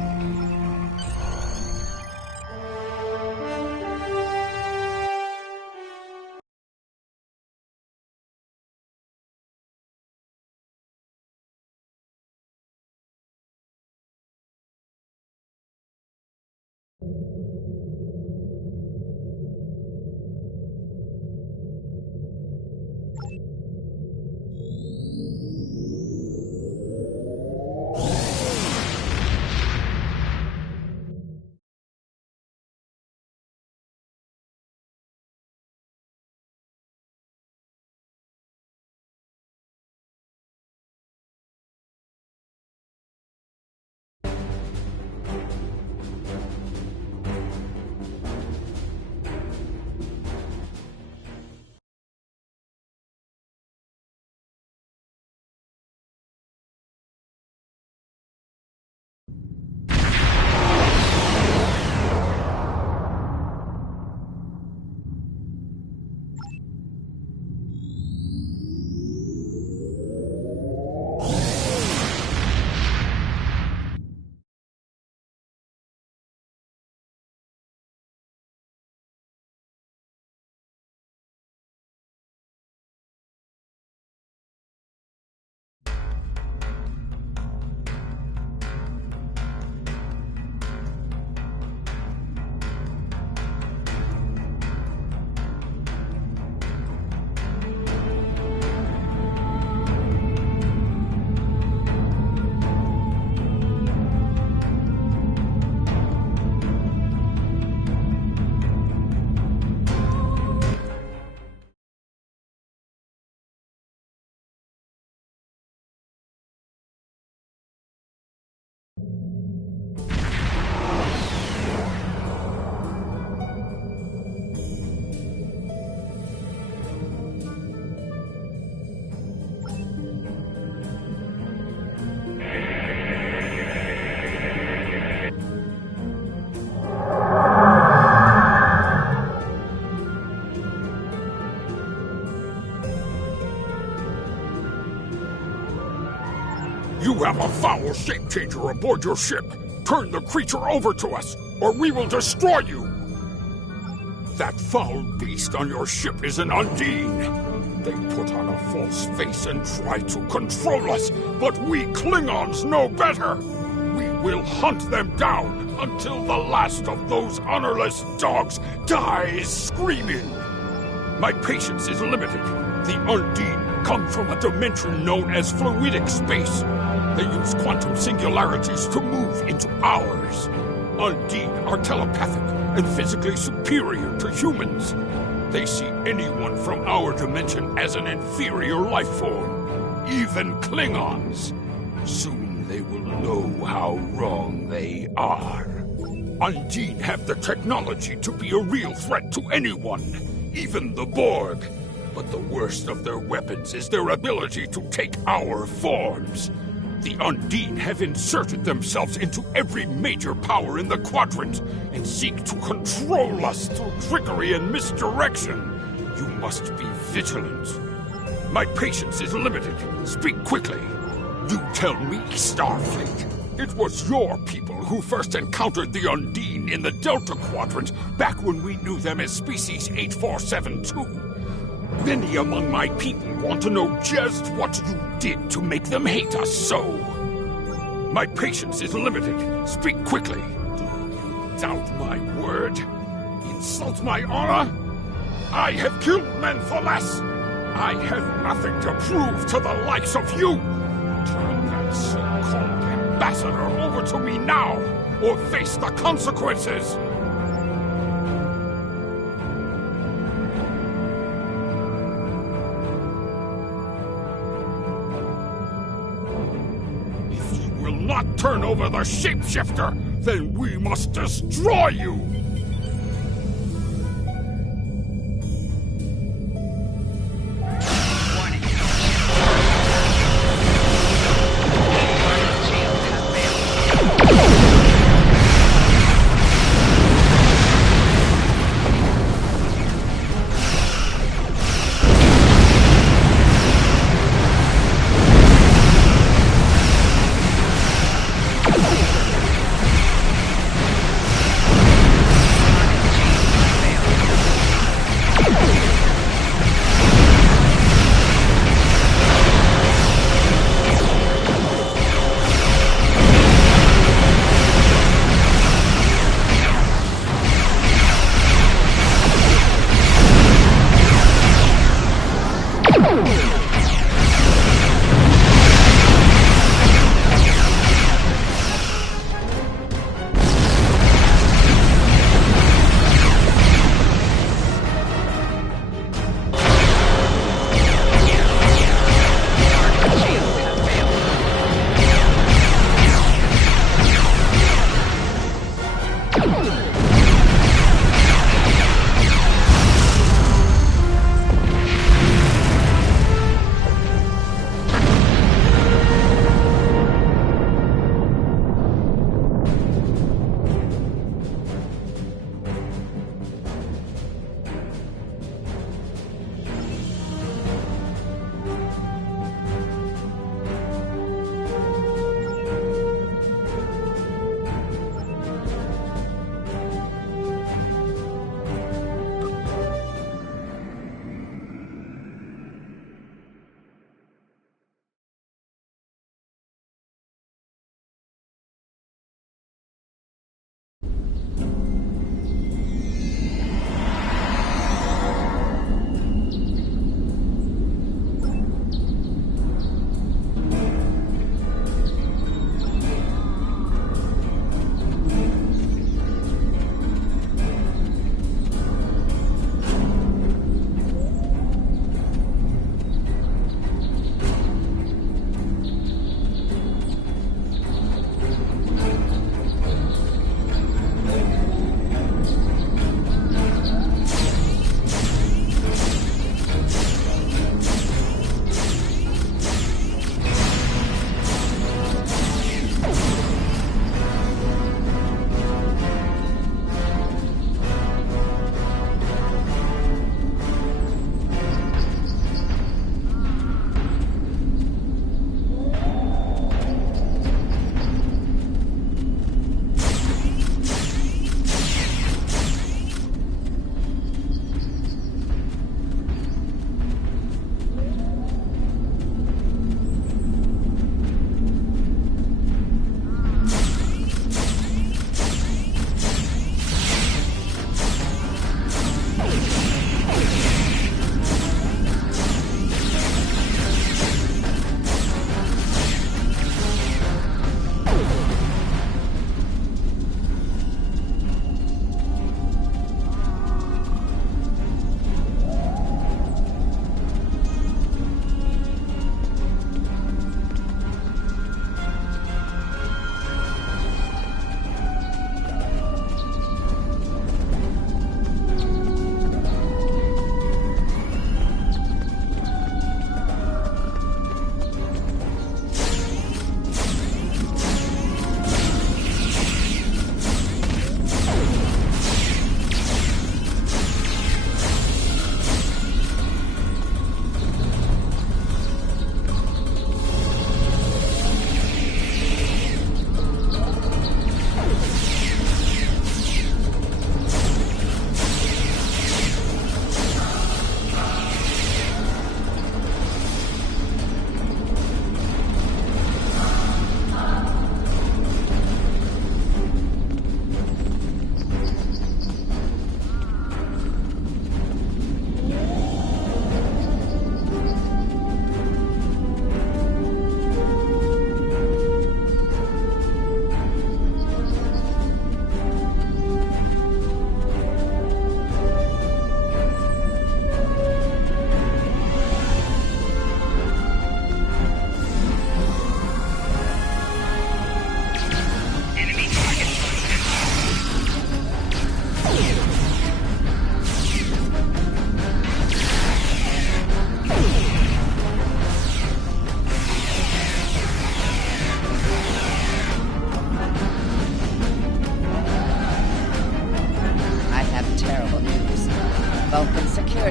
You have a foul shape-changer aboard your ship. Turn the creature over to us, or we will destroy you! That foul beast on your ship is an Undine. They put on a false face and try to control us, but we Klingons know better! We will hunt them down until the last of those honorless dogs dies screaming! My patience is limited. The Undine come from a dimension known as fluidic space. They use quantum singularities to move into ours. Undine are telepathic and physically superior to humans. They see anyone from our dimension as an inferior life form, even Klingons. Soon they will know how wrong they are. Undine have the technology to be a real threat to anyone, even the Borg. But the worst of their weapons is their ability to take our forms. The Undine have inserted themselves into every major power in the quadrant and seek to control us through trickery and misdirection. You must be vigilant. My patience is limited. Speak quickly. You tell me, Starfleet. It was your people who first encountered the Undine in the Delta Quadrant back when we knew them as Species 8472. Many among my people want to know just what you did to make them hate us so. My patience is limited. Speak quickly. Do you doubt my word? Insult my honor? I have killed men for less. I have nothing to prove to the likes of you. Turn that so-called ambassador over to me now, or face the consequences. Not turn over the shapeshifter, then we must destroy you! Warning. Shields have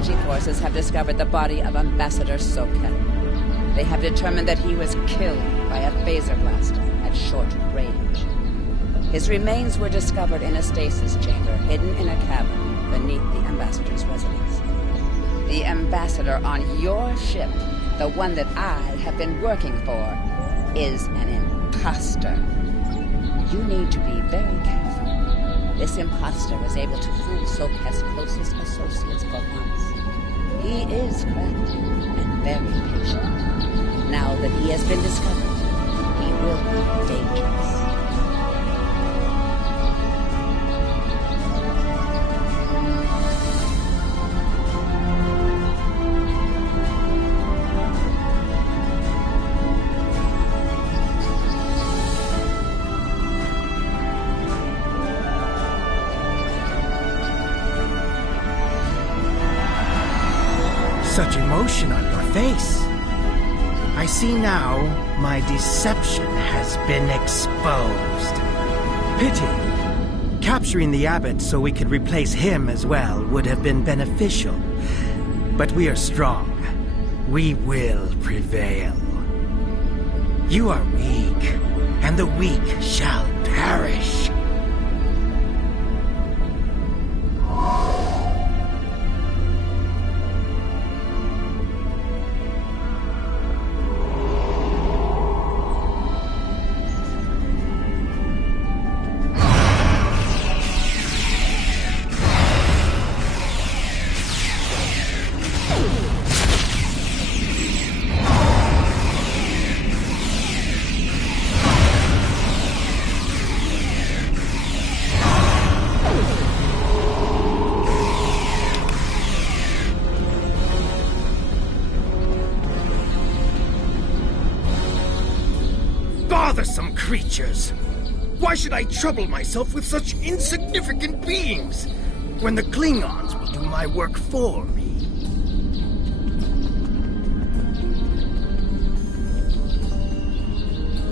security forces have discovered the body of Ambassador Soket. They have determined that he was killed by a phaser blaster at short range. His remains were discovered in a stasis chamber hidden in a cavern beneath the Ambassador's residence. The Ambassador on your ship, the one that I have been working for, is an imposter. You need to be very careful. This imposter was able to fool Soket's closest associates for once. He is crafty and very patient. Now that he has been discovered, he will be dangerous. Such emotion on your face. I see now my deception has been exposed. Pity. Capturing the abbot so we could replace him as well would have been beneficial. But we are strong. We will prevail. You are weak, and the weak shall perish. Bothersome creatures! Why should I trouble myself with such insignificant beings, when the Klingons will do my work for me?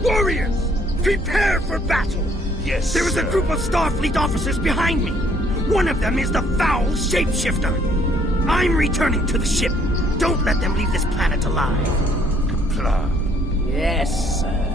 Warriors! Prepare for battle! Yes, There is a group of Starfleet officers behind me! One of them is the foul shapeshifter! I'm returning to the ship! Don't let them leave this planet alive! Yes, sir.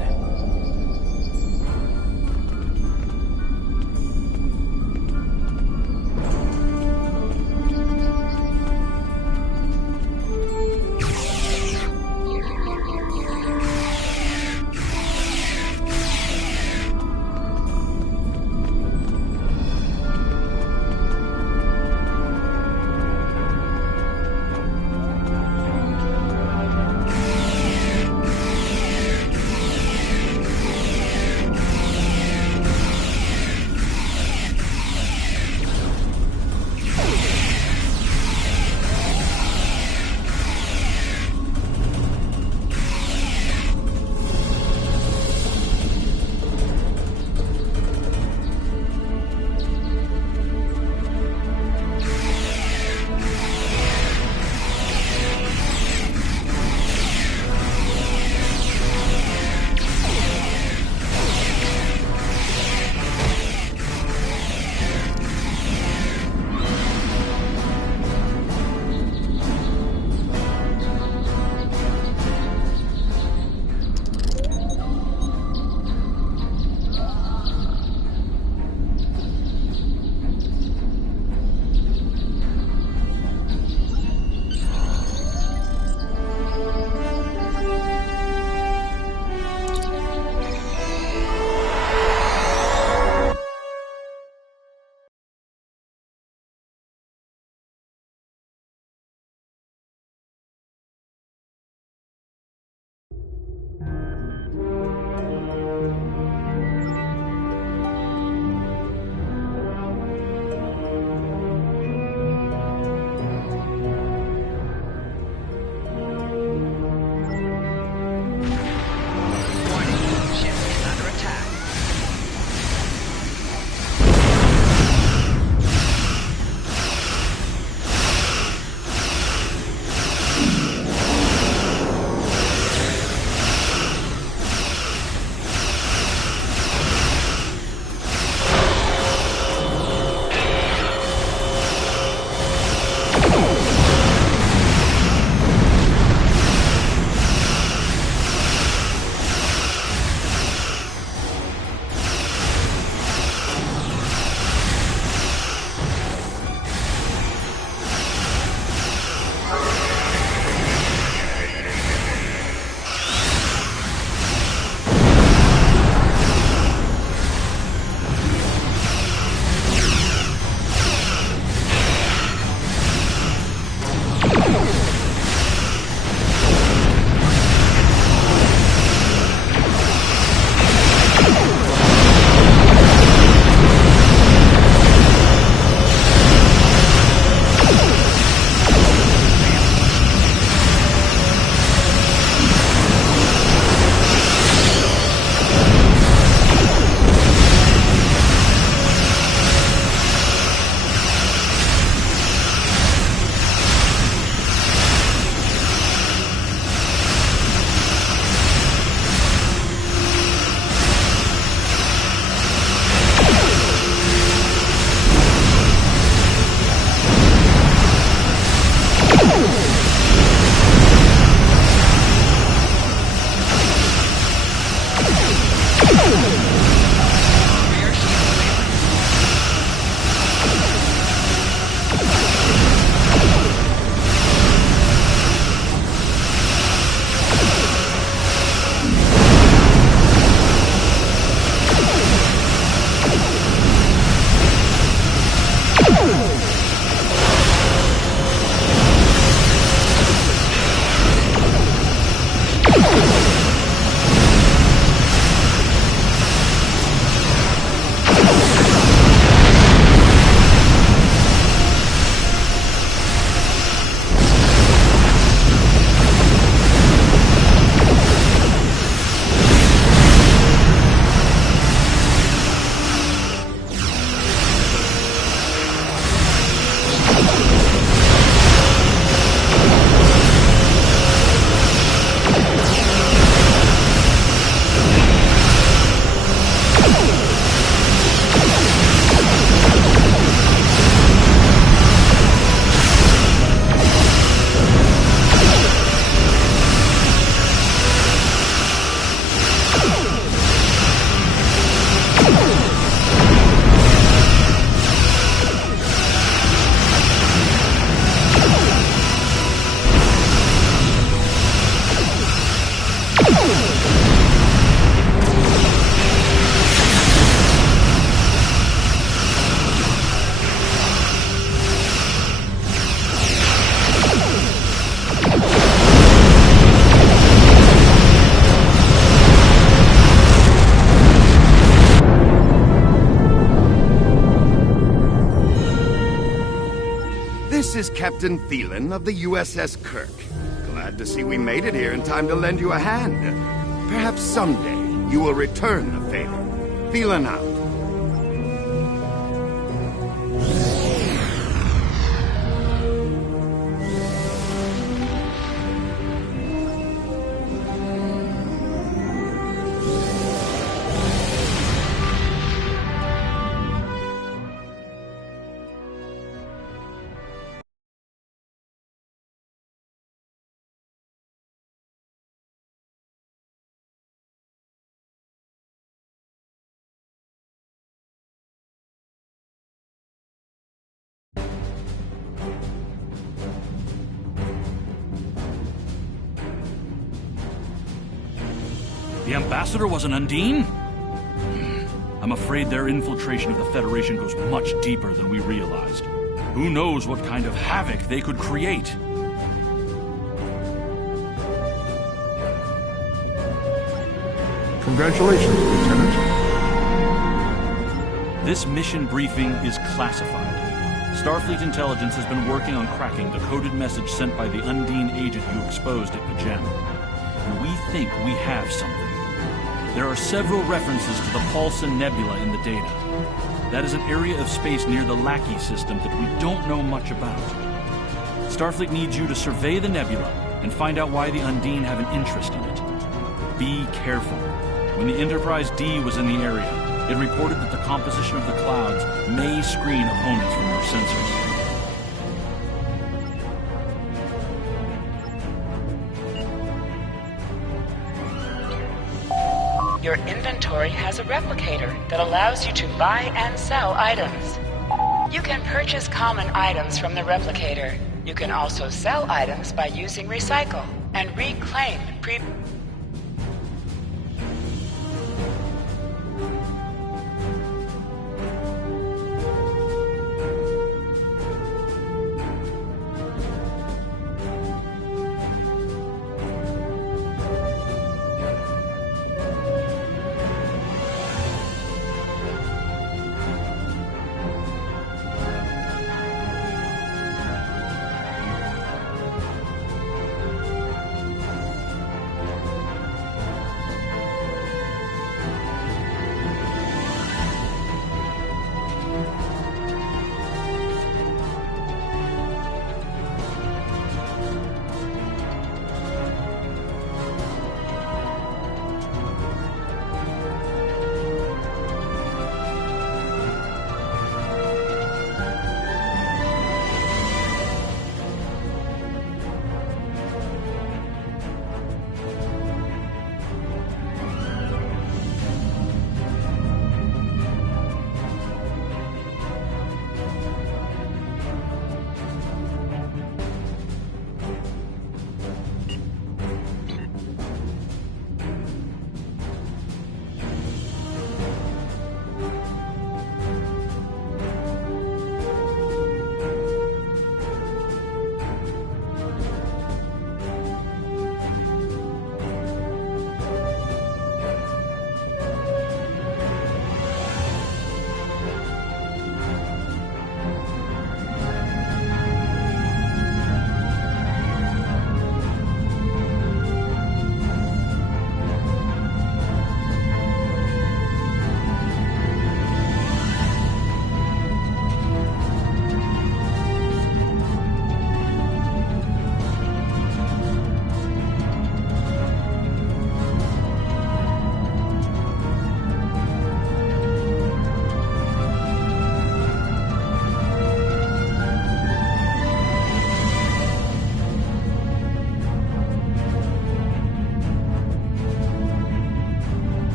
This is Captain Thielen of the USS Kirk. Glad to see we made it here in time to lend you a hand. Perhaps someday you will return the favor. Thielen out. The Ambassador was an Undine? I'm afraid their infiltration of the Federation goes much deeper than we realized. Who knows what kind of havoc they could create? Congratulations, Lieutenant. This mission briefing is classified. Starfleet intelligence has been working on cracking the coded message sent by the Undine agent you exposed at Pajem. And we think we have something. There are several references to the Paulson Nebula in the data. That is an area of space near the Lackey system that we don't know much about. Starfleet needs you to survey the nebula and find out why the Undine have an interest in it. Be careful. When the Enterprise D was in the area, it reported that the composition of the clouds may screen opponents from your sensors. Your inventory has a replicator that allows you to buy and sell items. You can purchase common items from the replicator. You can also sell items by using recycle and reclaim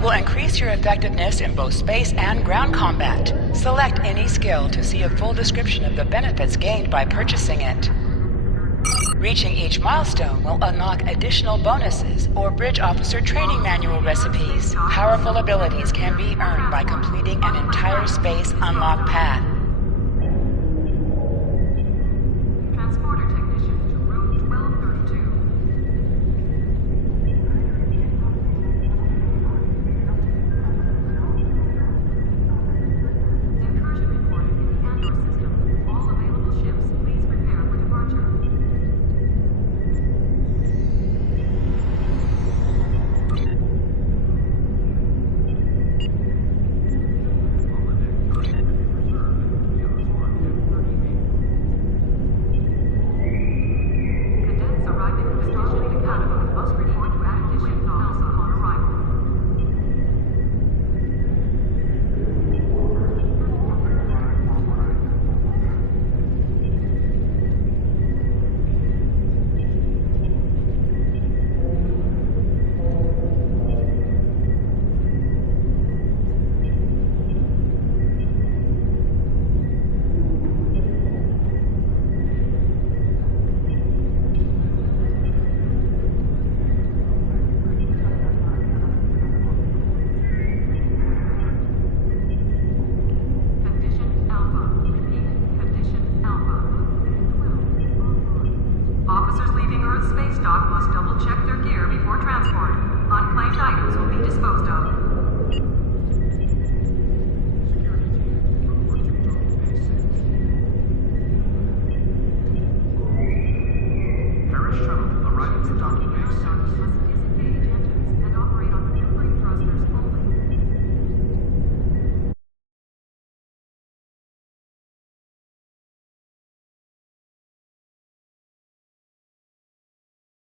skills will increase your effectiveness in both space and ground combat. Select any skill to see a full description of the benefits gained by purchasing it. Reaching each milestone will unlock additional bonuses or bridge officer training manual recipes. Powerful abilities can be earned by completing an entire space unlock path. Transporter technician to room 1232. Incursion reported in the Andor system. All available ships, please prepare for departure. Cadets arriving from Starfleet Academy must report to Acquisition Alpha on arrival. Condition Alpha. Repeat. Condition Alpha. Officers leaving Earth space dock must double-check their gear before transport.